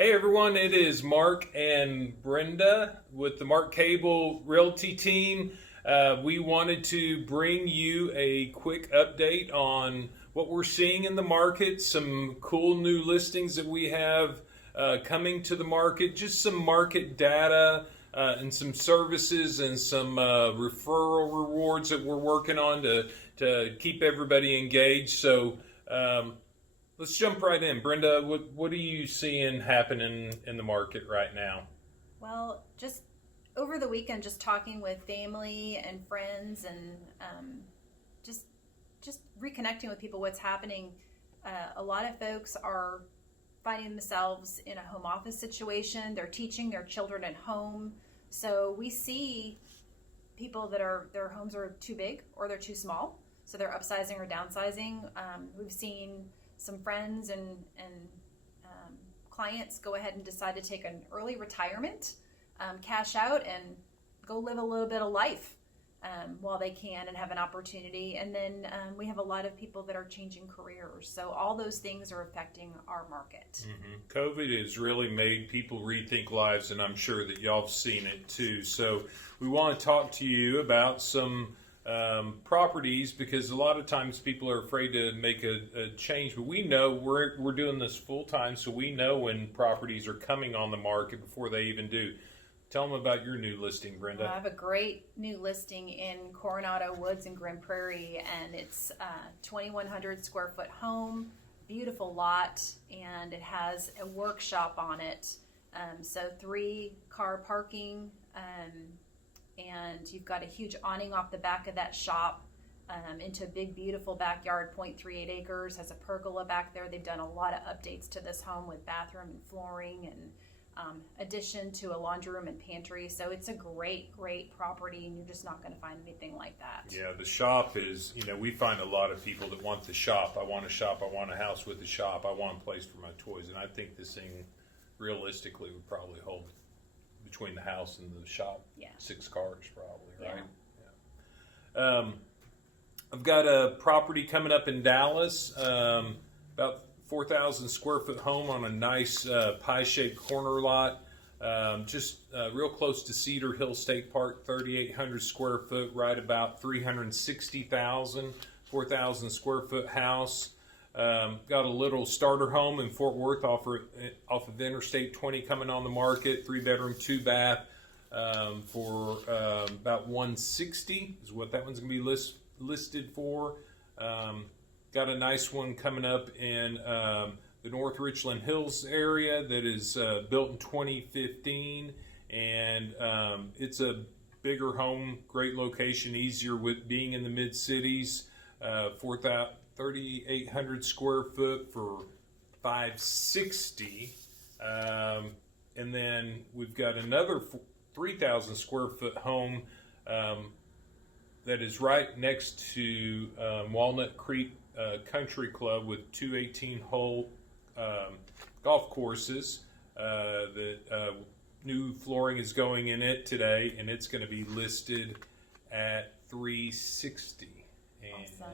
Hey everyone, it is Mark and Brenda with the Mark Cable Realty team. We wanted to bring you a quick update on what we're seeing in the market, some cool new listings that we have coming to the market, just some market data and some services and some referral rewards that we're working on to keep everybody engaged. So let's jump right in. Brenda, what are you seeing happening in the market right now? Well, just over the weekend, just talking with family and friends, and just just reconnecting with people. What's happening? A lot of folks are finding themselves in a home office situation. They're teaching their children at home, so we see people that their homes are too big or they're too small, so they're upsizing or downsizing. We've seen some friends and clients go ahead and decide to take an early retirement, cash out, and go live a little bit of life while they can and have an opportunity. And then we have a lot of people that are changing careers. So all those things are affecting our market. COVID has really made people rethink lives, and I'm sure that y'all have seen it too. So we want to talk to you about some properties, because a lot of times people are afraid to make a change, but we know we're doing this full time, so we know when properties are coming on the market before they even do. Tell them about your new listing, Brenda. I have a great new listing in Coronado Woods in Grand Prairie, and it's a 2,100 square foot home, beautiful lot, and it has a workshop on it. So 3-car parking, and you've got a huge awning off the back of that shop into a big, beautiful backyard, 0.38 acres, has a pergola back there. They've done a lot of updates to this home with bathroom and flooring and addition to a laundry room and pantry. So it's a great, great property, and you're just not going to find anything like that. Yeah, the shop is, we find a lot of people that want the shop. I want a shop, I want a house with a shop, I want a place for my toys. And I think this thing realistically would probably hold between the house and the shop, 6 cars probably, right? Yeah. I've got a property coming up in Dallas, about 4,000 square foot home on a nice pie-shaped corner lot, just real close to Cedar Hill State Park, 3,800 square foot, right about 360,000, 4,000 square foot house. Got a little starter home in Fort Worth off of Interstate 20 coming on the market, 3-bedroom, 2-bath, for about 160 is what that one's going to be listed for. Got a nice one coming up in the North Richland Hills area that is built in 2015, and it's a bigger home, great location, easier with being in the mid-cities, 3,800 square foot for 560, and then we've got another 3,000 square foot home that is right next to Walnut Creek Country Club with 2 18-hole golf courses. That new flooring is going in it today, and it's going to be listed at 360. Awesome.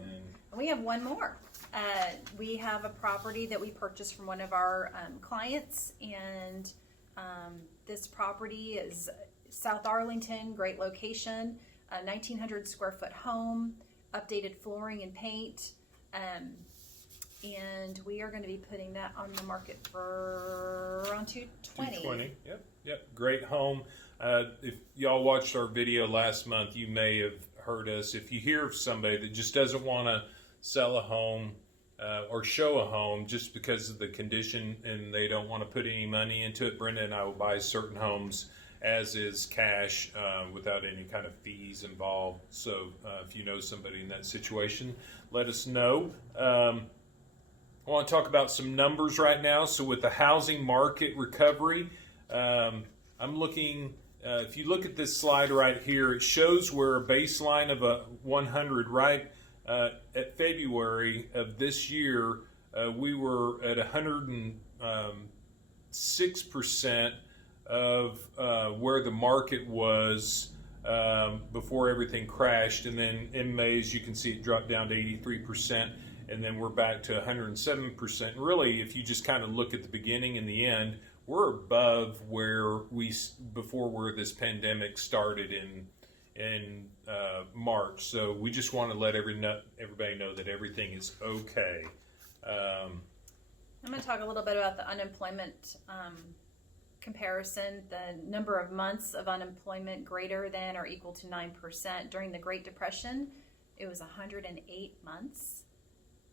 And we have one more. We have a property that we purchased from one of our clients, and this property is South Arlington, great location, a 1,900 square foot home, updated flooring and paint, and we are going to be putting that on the market for around 220. 220. Yep. Great home. If y'all watched our video last month, you may have heard us. If you hear of somebody that just doesn't want to sell a home or show a home just because of the condition, and they don't want to put any money into it, Brenda and I will buy certain homes as is, cash, without any kind of fees involved. So if you know somebody in that situation, let us know. I want to talk about some numbers right now. So with the housing market recovery, I'm looking, if you look at this slide right here, it shows where a baseline of a 100, right at February of this year, we were at 106% of where the market was before everything crashed. And then in May, as you can see, it dropped down to 83%. And then we're back to 107%. And really, if you just kind of look at the beginning and the end, we're above where before where this pandemic started in March. So we just want to let everybody know that everything is okay. I'm going to talk a little bit about the unemployment comparison. The number of months of unemployment greater than or equal to 9%. During the Great Depression, it was 108 months.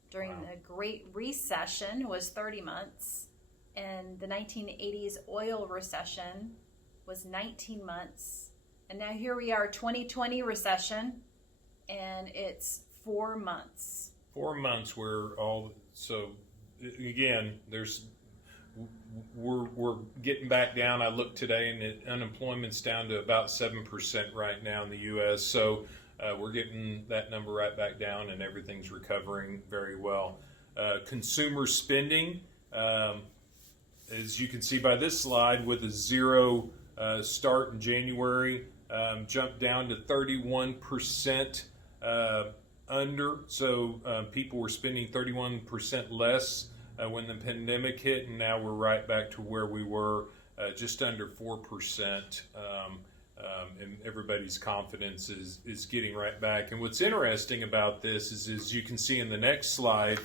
During the Great Recession, it was 30 months. And the 1980s oil recession was 19 months. And now here we are, 2020 recession, and it's 4 months. 4 months again, we're getting back down. I looked today, and the unemployment's down to about 7% right now in the U.S. So we're getting that number right back down, and everything's recovering very well. Consumer spending, as you can see by this slide, with a zero start in January, jumped down to 31% under. So people were spending 31% less when the pandemic hit, and now we're right back to where we were, just under 4%. And everybody's confidence is getting right back. And what's interesting about this is, as you can see in the next slide,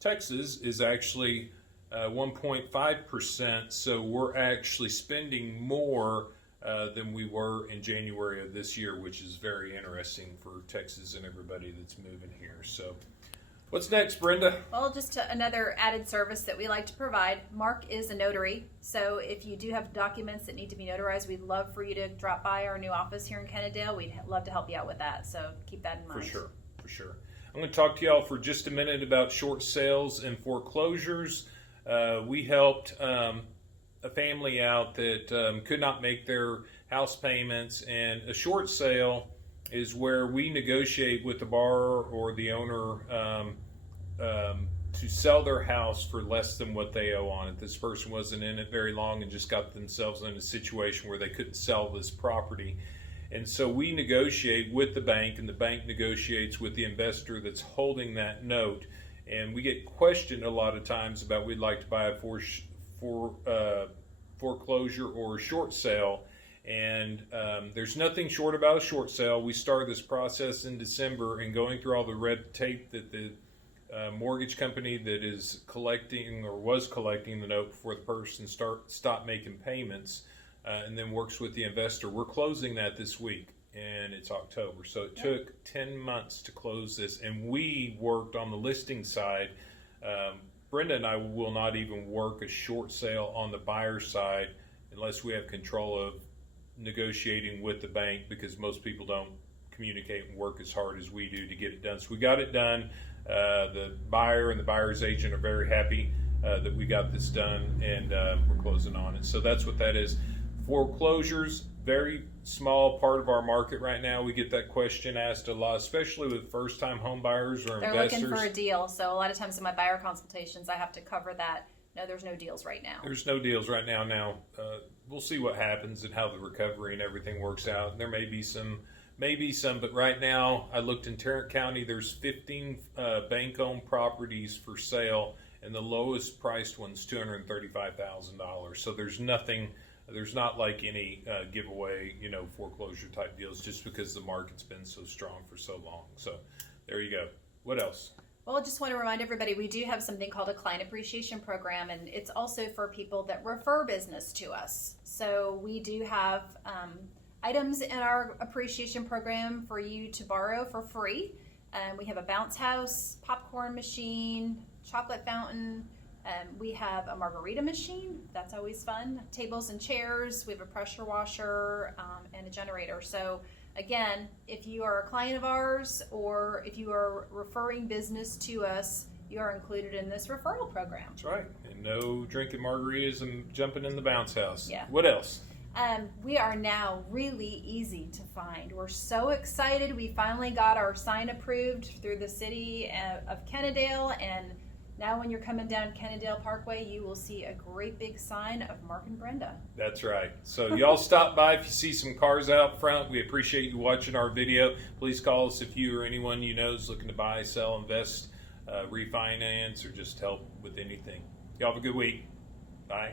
Texas is actually 1.5%. So we're actually spending more than we were in January of this year, which is very interesting for Texas and everybody that's moving here. So what's next, Brenda? Well, just another added service that we like to provide. Mark is a notary, so if you do have documents that need to be notarized, we'd love for you to drop by our new office here in Kennedale. We'd love to help you out with that, so keep that in mind. For sure. I'm going to talk to y'all for just a minute about short sales and foreclosures. We helped a family out that could not make their house payments, and a short sale is where we negotiate with the borrower or the owner to sell their house for less than what they owe on it. This person wasn't in it very long and just got themselves in a situation where they couldn't sell this property. And so we negotiate with the bank, and the bank negotiates with the investor that's holding that note. And we get questioned a lot of times about we'd like to buy a foreclosure or a short sale. And there's nothing short about a short sale. We started this process in December, and going through all the red tape that the mortgage company that is collecting or was collecting the note before the person stopped making payments, and then works with the investor. We're closing that this week, and it's October. So it took 10 months to close this, and we worked on the listing side. Brenda and I will not even work a short sale on the buyer side unless we have control of negotiating with the bank, because most people don't communicate and work as hard as we do to get it done. So we got it done. The buyer and the buyer's agent are very happy that we got this done, and we're closing on it. So that's what that is. Foreclosures, very small part of our market right now. We get that question asked a lot, especially with first-time home buyers or They're investors. looking for a deal, so a lot of times in my buyer consultations, I have to cover that. No, there's no deals right now. There's no deals right now. Now, we'll see what happens and how the recovery and everything works out. There may be some, but right now, I looked in Tarrant County, there's 15 bank-owned properties for sale, and the lowest priced one's $235,000. So there's not like any giveaway, foreclosure type deals, just because the market's been so strong for so long. So there you go. What else? Well, I just want to remind everybody, we do have something called a client appreciation program, and it's also for people that refer business to us. So we do have items in our appreciation program for you to borrow for free. We have a bounce house, popcorn machine, chocolate fountain. We have a margarita machine. That's always fun. Tables and chairs. We have a pressure washer and a generator. So again, if you are a client of ours or if you are referring business to us, you are included in this referral program. That's right. And no drinking margaritas and jumping in the bounce house. Yeah. What else? We are now really easy to find. We're so excited. We finally got our sign approved through the city of Kennedale, and now when you're coming down Kennedale Parkway, you will see a great big sign of Mark and Brenda. That's right. So y'all stop by if you see some cars out front. We appreciate you watching our video. Please call us if you or anyone you know is looking to buy, sell, invest, refinance, or just help with anything. Y'all have a good week. Bye.